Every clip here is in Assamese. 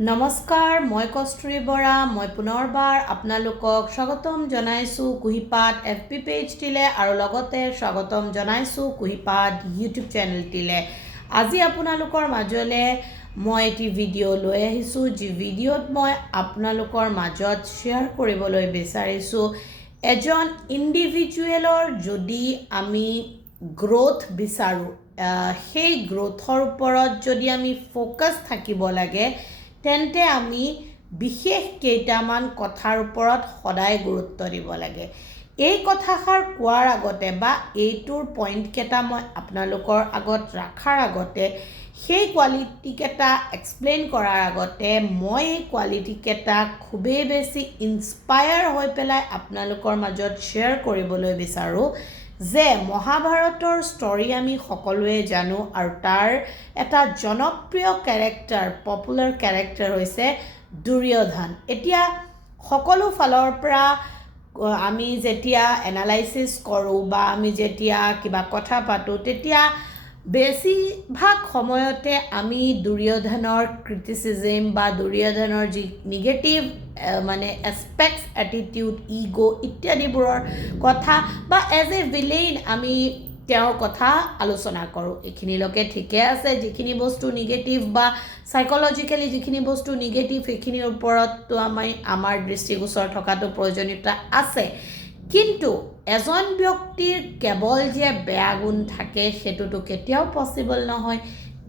নমস্কাৰ, মই কস্তুৰী বৰা। মই পুনৰবাৰ আপোনালোকক স্বাগতম জনাইছোঁ কুহিপাত FB পেজটিলে আৰু লগতে স্বাগতম জনাইছোঁ কুহিপাত YouTube চেনেলটিলে। আজি আপোনালোকৰ মাজলৈ মই এটি ভিডিঅ' লৈ আহিছোঁ, যি ভিডিঅ'ত মই আপোনালোকৰ মাজত শ্বেয়াৰ কৰিবলৈ বিচাৰিছোঁ এজন ইণ্ডিভিজুৱেলৰ যদি আমি গ্ৰ'থ বিচাৰোঁ, সেই গ্ৰ'থৰ ওপৰত যদি আমি ফ'কাছ থাকিব লাগে, তেন্তে আমি বিশেষ কেইটামান কথাৰ ওপৰত সদায় গুৰুত্ব দিব লাগে। এই কথাষাৰ কোৱাৰ আগতে বা এইটোৰ পইণ্টকেইটা মই আপোনালোকৰ আগত ৰখাৰ আগতে, সেই কোৱালিটিকেইটা এক্সপ্লেইন কৰাৰ আগতে মই এই কোৱালিটিকেইটা খুবেই বেছি ইনস্পায়াৰ হৈ পেলাই আপোনালোকৰ মাজত শ্বেয়াৰ কৰিবলৈ বিচাৰোঁ যে মহাভাৰতৰ ষ্টৰী আমি সকলোৱে জানো আৰু তাৰ এটা জনপ্ৰিয় কেৰেক্টাৰ, পপুলাৰ কেৰেক্টাৰ হৈছে দুৰ্যোধন। এতিয়া সকলো ফালৰ পৰা আমি যেতিয়া এনালাইচিছ কৰোঁ বা আমি যেতিয়া কিবা কথা পাতোঁ, তেতিয়া বেছিভাগ সময়তে আমি দুৰ্যোধনৰ ক্ৰিটিচিজিম বা দুৰ্যোধনৰ যি নিগেটিভ মানে এছপেক্টছ, এটিটিউড, ইগ' ইত্যাদিবোৰৰ কথা বা এজ এ ভিলেইন আমি তেওঁৰ কথা আলোচনা কৰোঁ। এইখিনিলৈকে ঠিকে আছে। যিখিনি বস্তু নিগেটিভ বা চাইক'লজিকেলি যিখিনি বস্তু নিগেটিভ, সেইখিনিৰ ওপৰততো আমাৰ দৃষ্টিগোচৰ থকাটো প্ৰয়োজনীয়তা আছে। কিন্তু এজন ব্যক্তিৰ কেৱল যে বেয়া গুণ থাকে সেইটোতো কেতিয়াও পচিবল নহয়।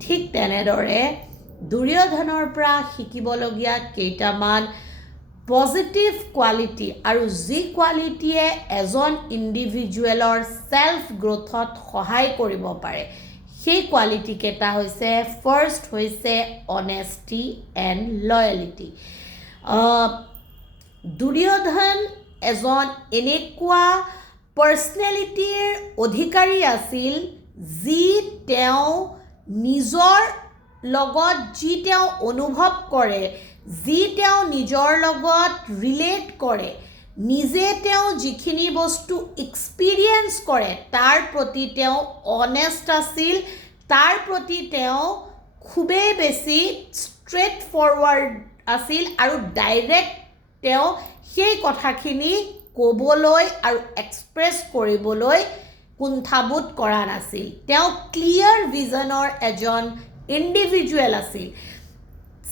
ঠিক তেনেদৰে দুৰ্যোধনৰ পৰা শিকিবলগীয়া কেইটামান পজিটিভ কোৱালিটি আৰু যি কোৱালিটিয়ে এজন ইণ্ডিভিজুৱেলৰ ছেল্ফ গ্ৰ'থত সহায় কৰিব পাৰে, সেই কোৱালিটিকেইটা হৈছে, ফাৰ্ষ্ট হৈছে অনেষ্টি এণ্ড লয়েলিটি। দুৰ্যোধন এজন এনেকুৱা পাৰ্চনেলিটিৰ অধিকাৰী আছিল যি তেওঁ নিজৰ লগত যি তেওঁ অনুভৱ কৰে, যি তেওঁ নিজৰ লগত ৰিলেট কৰে, নিজে তেওঁ যিখিনি বস্তু এক্সপিৰিয়েঞ্চ কৰে তাৰ প্ৰতি তেওঁ অনেষ্ট আছিল, তাৰ প্ৰতি তেওঁ খুবেই বেছি ষ্ট্ৰেইট ফৰৱাৰ্ড আছিল আৰু ডাইৰেক্ট তেওঁ সেই কথাখিনি ক'বলৈ আৰু এক্সপ্ৰেছ কৰিবলৈ কুণ্ঠাবোধ কৰা নাছিল। তেওঁ ক্লিয়াৰ ভিজনৰ এজন ইণ্ডিভিজুৱেল আছিল।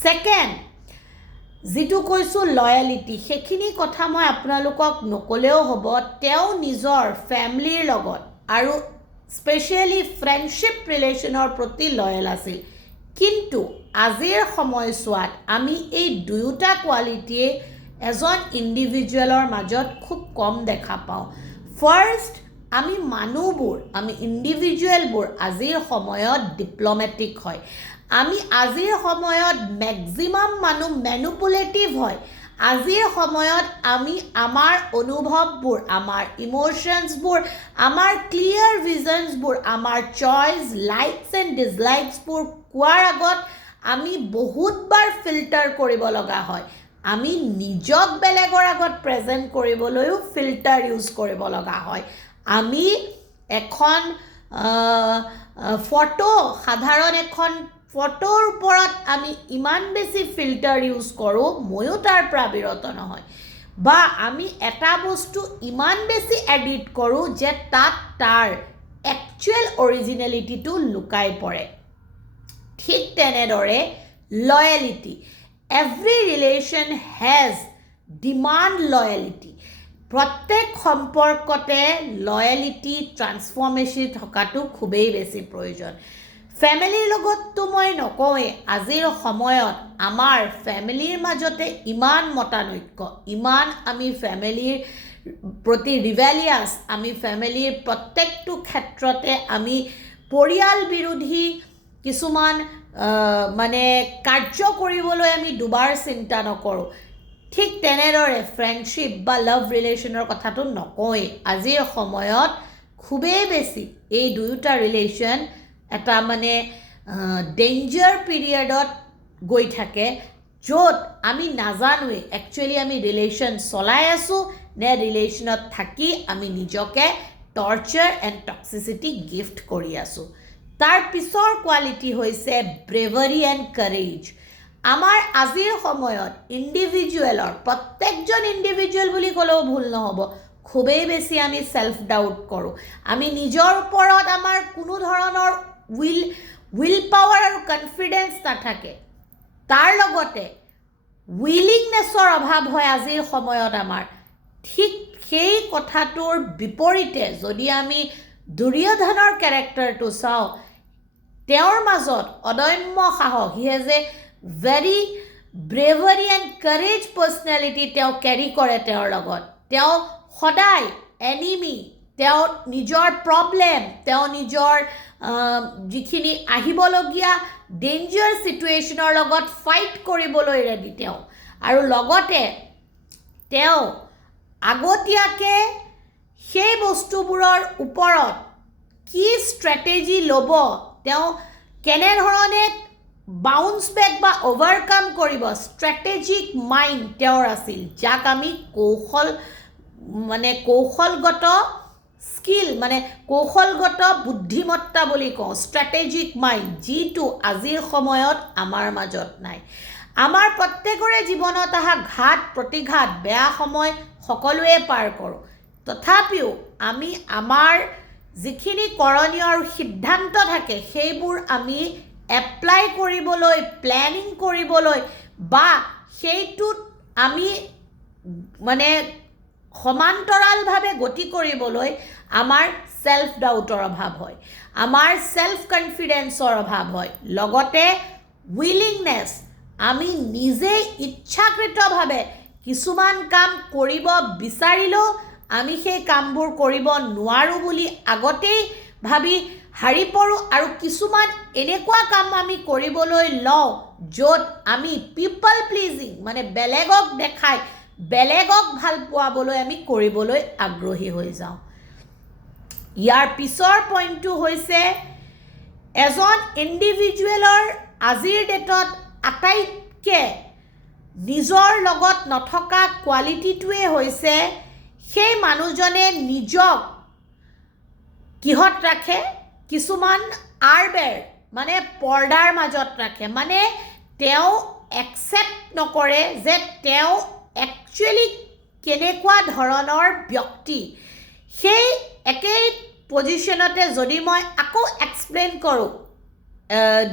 ছেকেণ্ড, যিটো কৈছোঁ লয়েলিটি, সেইখিনি কথা মই আপোনালোকক নক'লেও হ'ব। তেওঁ নিজৰ ফেমিলিৰ লগত আৰু স্পেচিয়েলি ফ্ৰেণ্ডশ্বিপ ৰিলেশ্যনৰ প্ৰতি লয়েল আছিল। কিন্তু আজিৰ সময়ছোৱাত আমি এই দুয়োটা কোৱালিটিয়ে এজন ইণ্ডিভিজুৱেলৰ মাজত খুব কম দেখা পাওঁ। ফাৰ্ষ্ট, আমি মানুহবোৰ, আমি ইণ্ডিভিজুৱেলবোৰ আজিৰ সময়ত ডিপ্ল'মেটিক হয়। আমি আজিৰ সময়ত মেক্সিমাম মানুহ মেনুপুলেটিভ হয়। আজিৰ সময়ত আমি আমাৰ অনুভৱবোৰ, আমাৰ ইম'শ্যনছবোৰ, আমাৰ ক্লিয়াৰ ভিজনছবোৰ, আমাৰ চইচ, লাইকছ এণ্ড ডিছলাইকছবোৰ কোৱাৰ আগত আমি বহুতবাৰ ফিল্টাৰ কৰিব লগা হয়। আমি নিজক বেলেগৰ আগত প্ৰেজেণ্ট কৰিবলৈও ফিল্টাৰ ইউজ কৰিব লগা হয়। আমি এখন সাধাৰণ এখন ফটোৰ ওপৰত আমি ইমান বেছি ফিল্টাৰ ইউজ কৰোঁ, ময়ো তাৰ পৰা বিৰত নহয়, বা আমি এটা বস্তু ইমান বেছি এডিট কৰোঁ যে তাত তাৰ একচুৱেল অৰিজিনেলিটিটো লুকাই পৰে। ঠিক তেনেদৰে লয়েলিটি, এভৰি ৰিলেশ্যন হেজ ডিমাণ্ড লয়েলিটি। প্ৰত্যেক সম্পৰ্কতে লয়েলিটি, ট্ৰান্সফৰ্মেশ্যন থকাটো খুবেই বেছি প্ৰয়োজন। ফেমিলিৰ লগততো মই নকওঁৱেই। আজিৰ সময়ত আমাৰ ফেমিলিৰ মাজতে ইমান মতানৈক্য, ইমান আমি ফেমিলিৰ প্ৰতি ৰিবেলিয়াছ, আমি ফেমিলিৰ প্ৰত্যেকটো ক্ষেত্ৰতে আমি পৰিয়াল বিৰোধী কিছুমান মানে কাৰ্য কৰিবলৈ আমি দুবাৰ চিন্তা নকৰোঁ। ঠিক তেনেদৰে ফ্ৰেণ্ডশ্বিপ বা লাভ ৰিলেশ্যনৰ কথাটো নকওঁৱেই। আজিৰ সময়ত খুবেই বেছি এই দুয়োটা ৰিলেশ্যন এটা মানে ডেঞ্জাৰ পিৰিয়ডত গৈ থাকে, য'ত আমি নাজানোৱেই একচুৱেলি আমি ৰিলেশ্যন চলাই আছোঁ নে ৰিলেশ্যনত থাকি আমি নিজকে টৰ্চাৰ এণ্ড টক্সিচিটি গিফ্ট কৰি আছোঁ। তাৰ পিছৰ কোৱালিটি হৈছে ব্ৰেভাৰী এণ্ড কাৰেজ। আমাৰ আজিৰ সময়ত ইণ্ডিভিজুৱেলৰ প্ৰত্যেকজন ইণ্ডিভিজুৱেল বুলি ক'লেও ভুল নহ'ব, খুবেই বেছি আমি ছেল্ফ ডাউট কৰোঁ। আমি নিজৰ ওপৰত আমাৰ কোনো ধৰণৰ উইল পাৱাৰ আৰু কনফিডেঞ্চ নাথাকে। তাৰ লগতে উইলিংনেছৰ অভাৱ হয় আজিৰ সময়ত আমাৰ। ঠিক সেই কথাটোৰ বিপৰীতে যদি আমি দুৰ্যোধনৰ কেৰেক্টাৰটো চাওঁ, তেওঁৰ মাজত অদম্য সাহস, he has a very bravery and courage personality তেওঁ কেৰি কৰে তেওঁৰ লগত। তেওঁ সদায় এনিমি, তেওঁ নিজৰ প্ৰব্লেম, তেওঁ নিজৰ যিখিনি আহিবলগীয়া ডেঞ্জাৰ চিটুৱেশ্যনৰ লগত ফাইট কৰিবলৈ ৰেডি তেওঁ। আৰু লগতে তেওঁ আগতীয়াকৈ সেই বস্তুবোৰৰ ওপৰত কি ষ্ট্ৰেটেজি ল'ব, তেওঁ কেনেধৰণে বাউন্স বেক বা অভাৰকাম কৰিব, ষ্ট্ৰেটেজিক মাইণ্ড তেওঁৰ আছিল, যাক আমি কৌশলগত স্কিল কৌশলগত বুদ্ধিমত্তা বুলি কওঁ, ষ্ট্ৰেটেজিক মাইণ্ড, যিটো আজিৰ সময়ত আমাৰ মাজত নাই। আমাৰ প্ৰত্যেকৰে জীৱনত অহা ঘাত প্ৰতিঘাত বেয়া সময় সকলোৱে পাৰ কৰোঁ, তথাপিও আমি আমাৰ যিখিনি কৰণীয় আৰু সিদ্ধান্ত থাকে সেইবোৰ আমি এপ্লাই কৰিবলৈ, প্লেনিং কৰিবলৈ বা সেইটোত আমি সমান্তৰালভাৱে গতি কৰিবলৈ আমাৰ ছেল্ফ ডাউটৰ অভাৱ হয়, আমাৰ ছেল্ফ কনফিডেঞ্চৰ অভাৱ হয়, লগতে উইলিংনেছ, আমি নিজেই ইচ্ছাকৃতভাৱে কিছুমান কাম কৰিব বিচাৰিলেও আমি সেই কামবোৰ কৰিব নোৱাৰোঁ বুলি আগতেই ভাবি হাৰি পৰোঁ। আৰু কিছুমান এনেকুৱা কাম আমি কৰিবলৈ লওঁ য'ত আমি পিপল প্লিজিং বেলেগক দেখাই, বেলেগক ভাল পোৱাবলৈ আমি কৰিবলৈ আগ্ৰহী হৈ যাওঁ। ইয়াৰ পিছৰ পইণ্টটো হৈছে এজন ইণ্ডিভিজুৱেলৰ আজিৰ ডেটত আটাইতকৈ নিজৰ লগত নথকা কোৱালিটিটোৱে হৈছে সেই মানুহজনে নিজক কিহত ৰাখে, কিছুমান আৰবেৰ পৰ্দাৰ মাজত ৰাখে। তেওঁ একচেপ্ট নকৰে যে তেওঁ একচুৱেলি কেনেকুৱা ধৰণৰ ব্যক্তি। সেই একেই পজিশ্যনতে যদি মই আকৌ এক্সপ্লেইন কৰোঁ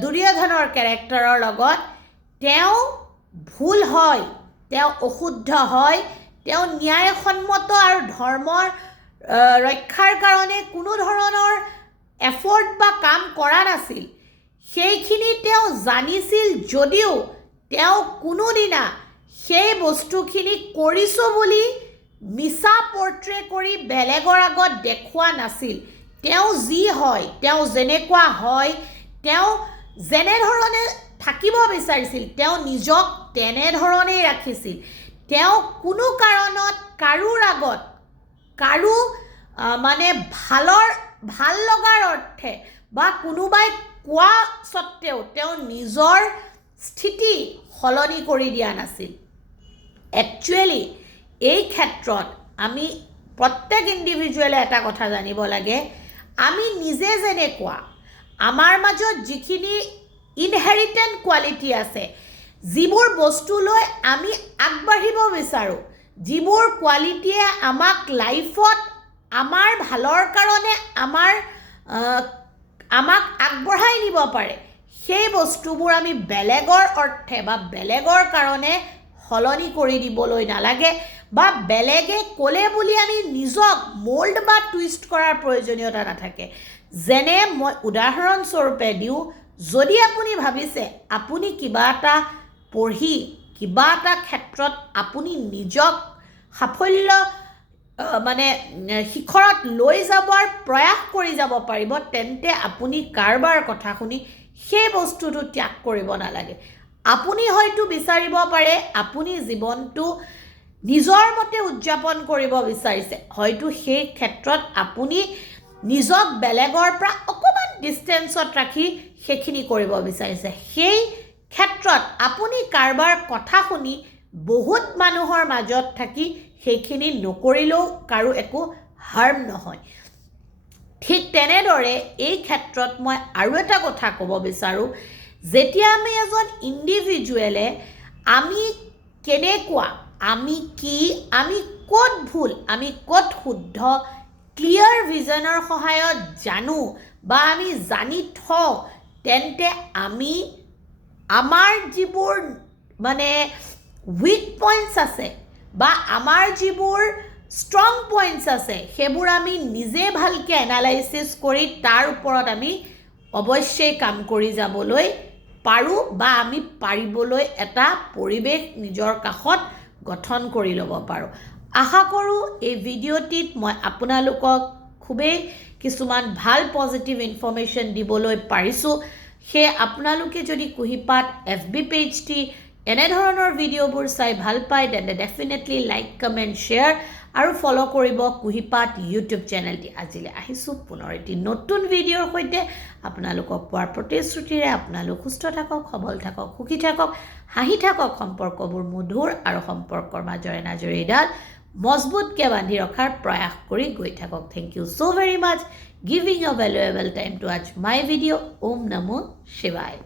দুৰ্যোধনৰ কেৰেক্টাৰৰ লগত, তেওঁ ভুল হয়, তেওঁ অশুদ্ধ হয়, তেওঁ ন্যায়সন্মত আৰু ধৰ্মৰ ৰক্ষাৰ কাৰণে কোনো ধৰণৰ এফৰ্ট বা কাম কৰা নাছিল। সেইখিনি তেওঁ জানিছিল যদিও তেওঁ কোনোদিনা সেই বস্তুখিনি কৰিছোঁ বুলি মিছা পৰ্ট্ৰে কৰি বেলেগৰ আগত দেখুওৱা নাছিল। তেওঁ যি হয়, তেওঁ যেনেকুৱা হয়, তেওঁ যেনেধৰণে থাকিব বিচাৰিছিল তেওঁ নিজক তেনেধৰণেই ৰাখিছিল। তেওঁ কোনো কাৰণত কাৰোৰ আগত ভাল লগাৰ অৰ্থে বা কোনোবাই কোৱা স্বত্তেও তেওঁ নিজৰ স্থিতি সলনি কৰি দিয়া নাছিল। একচুৱেলি এই ক্ষেত্ৰত আমি প্ৰত্যেক ইণ্ডিভিজুৱেলে এটা কথা জানিব লাগে, আমি নিজে যেনেকুৱা আমাৰ মাজত যিখিনি ইনহেৰিটেণ্ট কোৱালিটি আছে, যিবোৰ বস্তু লৈ আমি আগবাঢ়িব বিচাৰোঁ, যিবোৰ কোৱালিটিয়ে আমাক লাইফত আমাৰ ভালৰ কাৰণে আমাক আগবঢ়াই নিব পাৰে, সেই বস্তুবোৰ আমি বেলেগৰ অৰ্থে বা বেলেগৰ কাৰণে সলনি কৰি দিবলৈ নালাগে বা বেলেগে ক'লে বুলি আমি নিজক মোল্ড বা টুইষ্ট কৰাৰ প্ৰয়োজনীয়তা নাথাকে। যেনে মই উদাহৰণস্বৰূপে দিওঁ, যদি আপুনি ভাবিছে আপুনি কিবা এটা পঢ়ি কিবা এটা ক্ষেত্ৰত আপুনি নিজক সাফল্য শিখৰত লৈ যাবৰ প্ৰয়াস কৰি যাব পাৰিব, তেন্তে আপুনি কাৰোবাৰ কথা শুনি সেই বস্তুটো ত্যাগ কৰিব নালাগে। আপুনি হয়তো বিচাৰিব পাৰে আপুনি জীৱনটো নিজৰ মতে উদযাপন কৰিব বিচাৰিছে, হয়তো সেই ক্ষেত্ৰত আপুনি নিজক বেলেগৰ পৰা অকণমান ডিষ্টেঞ্চত ৰাখি সেইখিনি কৰিব বিচাৰিছে। সেই ক্ষেত্ৰত আপুনি কাৰোবাৰ কথা শুনি বহুত মানুহৰ মাজত থাকি সেইখিনি নকৰিলেও কাৰো একো হাৰ্ম নহয়। ঠিক তেনেদৰে এই ক্ষেত্ৰত মই আৰু এটা কথা ক'ব বিচাৰোঁ যেতিয়া আমি এজন ইণ্ডিভিজুৱেলে আমি কেনেকুৱা, আমি কি, আমি ক'ত ভুল, আমি ক'ত শুদ্ধ, ক্লিয়াৰ ভিজনৰ সহায়ত জানো বা আমি জানি থওঁ, তেন্তে আমি আমাৰ যিবোৰ মানে উইক পইণ্টছ আছে বা আমাৰ যিবোৰ ষ্ট্ৰং পইণ্টছ আছে সেইবোৰ আমি নিজে ভালকৈ এনালাইচিছ কৰি তাৰ ওপৰত আমি অৱশ্যেই কাম কৰি যাবলৈ পাৰোঁ বা আমি পাৰিবলৈ এটা পৰিৱেশ নিজৰ কাষত গঠন কৰি ল'ব পাৰোঁ। আশা কৰোঁ এই ভিডিঅ'টিত মই আপোনালোকক খুবেই কিছুমান ভাল পজিটিভ ইনফৰ্মেশ্যন দিবলৈ পাৰিছোঁ। সেয়ে আপোনালোকে যদি কুহিপাত FB পেজটি এনেধৰণৰ ভিডিঅ'বোৰ চাই ভাল পায় তেন্তে ডেফিনেটলি লাইক, কমেণ্ট, শ্বেয়াৰ আৰু ফ'ল' কৰিব কুহিপাত ইউটিউব চেনেলটি। আজিলৈ আহিছোঁ পুনৰ এটি নতুন ভিডিঅ'ৰ সৈতে। আপোনালোকক পোৱাৰ প্ৰতিশ্ৰুতিৰে আপোনালোক সুস্থ থাকক, সবল থাকক, সুখী থাকক, হাঁহি থাকক, সম্পৰ্কবোৰ মধুৰ আৰু সম্পৰ্কৰ মাজৰে নাজৰিডাল মজবুতকৈ বান্ধি ৰখাৰ প্ৰয়াস কৰি গৈ থাকক। Thank you so' very much giving you valuable time to watch my video'. ওম নমো শিৱায়।